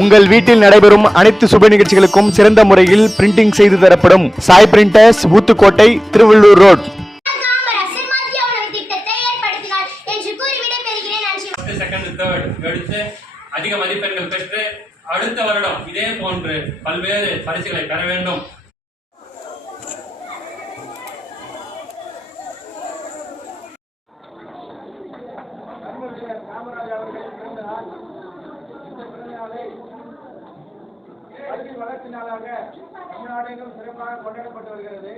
உங்கள் வீட்டில் நடைபெறும் அனைத்து சுப நிகழ்ச்சிகளுக்கும் சிறந்த முறையில் பிரிண்டிங் செய்து தரப்படும் சாய் பிரிண்டர்ஸ் ஊத்துக்கோட்டை திருவள்ளூர் ரோட். அதிக மதிப்பெண்கள் பெற்று அடுத்த வருடம் இதே போன்று பல்வேறு பரிசுகளை பெற வேண்டும். காமராஜ் அவர்களின் பிறந்த நாள் இந்த பிறந்த நாளை வளர்ச்சி நாளாக தமிழ்நாடெங்கும் சிறப்பாக கொண்டாடப்பட்டு வருகிறது.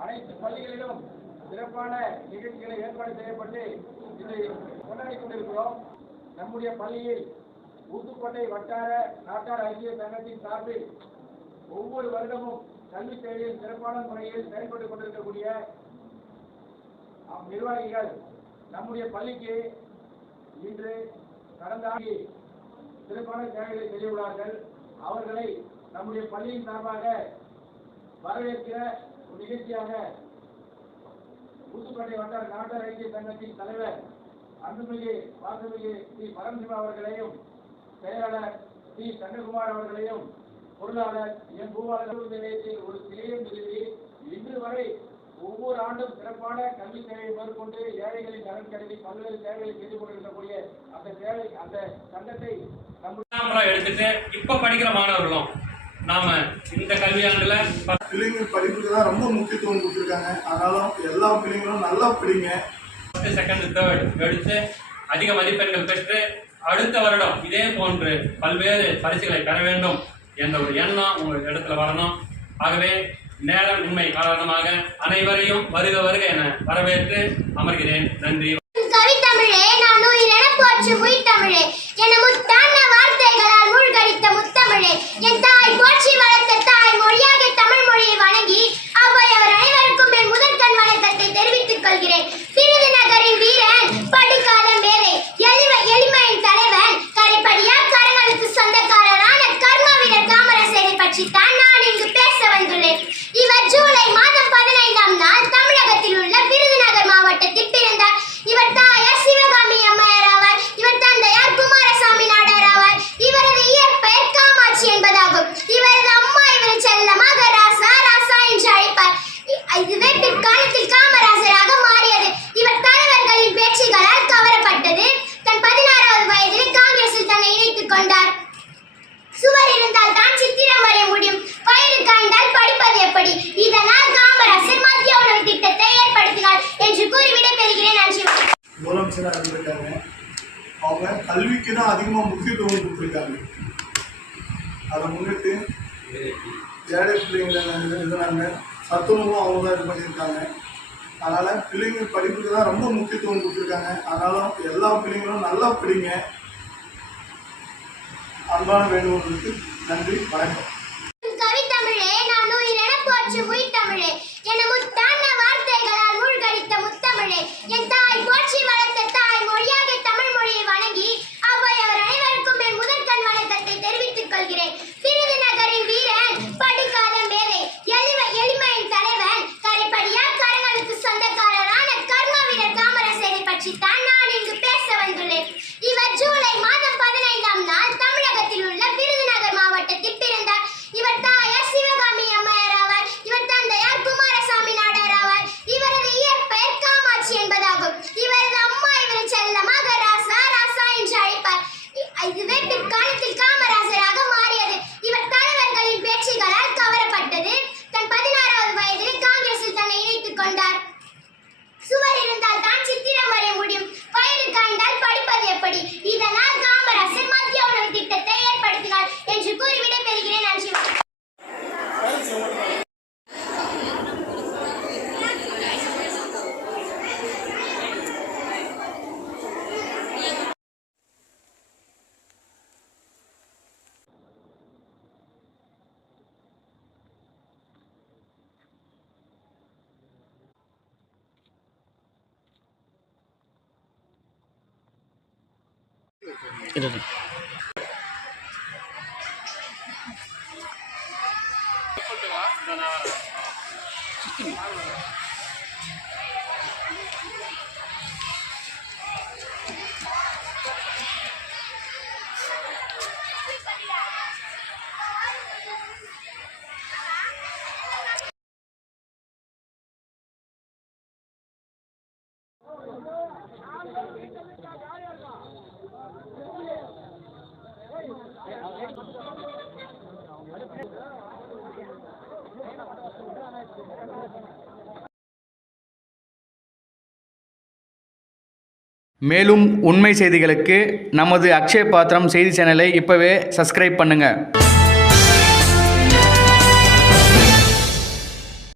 அனைத்து பள்ளிகளிலும் சிறப்பான நிகழ்ச்சிகளை ஏற்பாடு செய்யப்பட்டு இதை கொண்டாடி கொண்டிருக்கிறோம். நம்முடைய பள்ளியில் ஊத்துக்கோட்டை வட்டார நாட்டார் ஐக்கிய சங்கத்தின் சார்பில் ஒவ்வொரு வருடமும் கல்வி சேவையில் சிறப்பான முறையில் செயல்பட்டுக் கொண்டிருக்கக்கூடிய அம் நிர்வாகிகள் நம்முடைய பள்ளிக்கு இன்று கடந்த ஆண்டு சிறப்பான சேவைகளை செய்துள்ளார்கள். அவர்களை நம்முடைய பள்ளியின் சார்பாக வரவேற்கிற ஒரு நிகழ்ச்சியாக ஊத்துக்கோட்டை வட்டார நாட்டார் ஐக்கிய சங்கத்தின் தலைவர் அன்புமிகு வாசமிகு ஸ்ரீ பரமசிவா அவர்களையும் செயலாளர் ஸ்ரீ சங்ககுமார் அவர்களையும் பொருளாளர் என் பூவாளர் நிலையத்தில் ஒரு சிலையை நிறுவி இன்று வரை ஒவ்வொரு ஆண்டும் சிறப்பான கல்வி சேவையை மேற்கொண்டு ஏழைகளின் நலன் கருதி பல்வேறு சேவைகளை செய்து கொண்டிருக்கக்கூடிய அந்த சேவை அந்த சங்கத்தை நம்முடைய எடுத்துட்டு இப்ப படிக்கிற மாணவர்களும் நாம இந்த கல்வியாண்டுல ப- பிள்ளைங்க படிப்புக்கு தான் ரொம்ப முக்கியத்துவம் கொடுத்துருக்காங்க. அதனால எல்லா பிள்ளைங்களும் நல்லா படிங்க. ஃபர்ஸ்ட் செகண்ட் தேர்ட் எடுத்து அதிக மதிப்பெண்கள் பெற்று அடுத்த வருடம் இதே போன்று பல்வேறு பரிசுகளை பெற வேண்டும் என்ற ஒரு எண்ணம் உங்க இடத்துல வரணும். ஆகவே நேரம் இன்மை காரணமாக அனைவரையும் வருக வருக என வரவேற்று அமர்கிறேன். நன்றி. கவித்தமிழே நான் உயிரென உயிர்த்தமிழே. என முத்தான வார்த்தைகளால் மூழ்கடித்த முத்தமிழே. தன்னை கொண்டார். சுவர் இருந்தால் தான் சித்திரம் வரைய முடியும். பயிறு காய்ந்தால் படிப்பது எப்படி? இதனால் காமராசர் மத்திய உணவு திட்டத்தை ஏற்படுத்தினார் என்று கூறி விடைபெறுகிறேன் நன்றி. முதலமைச்சராக இருந்திருக்காங்க அவங்க கல்விக்கு தான் அதிகமாக முக்கியத்துவம் கொடுத்துருக்காங்க. அதை முன்னிட்டு ஏழை பிள்ளைங்களை எழுதுனாங்க சத்துணவும் அவங்க தான் இது பண்ணியிருக்காங்க. அதனால் பிள்ளைங்க படிப்புக்கு தான் ரொம்ப முக்கியத்துவம் கொடுத்துருக்காங்க. அதனால எல்லா பிள்ளைங்களும் நல்லா படிங்க. அன்பான வேண்டுகோளுக்கு நன்றி வணக்கம். கவித்தமிழே நான் உயிரென உயிர்த்தமிழே. என முத்தான வார்த்தைகளால் மூழ்கடித்த முத்தமிழே. என் தாய் போற்றி வளர்த்த தாய் மொழியாக தமிழ் மொழியை வணங்கி அவ்வை அவர் அனைவருக்கும் என் முதற்கண் வணக்கத்தை தெரிவித்துக் கொள்கிறேன். விருதுநகரின் வீரன் படுகாலம் வேலை. எளிமையின் தலைவன். கரைப்படியா கரங்களுக்கு சொந்தக்காரரான கர்ம வீரர் காமராசரை பற்றித்தான் কেটে দিন Thank you. மேலும் உண்மை செய்திகளுக்கு நமது அக்ஷய பாத்திரம் செய்தி சேனலை இப்போவே சப்ஸ்கிரைப் பண்ணுங்கள்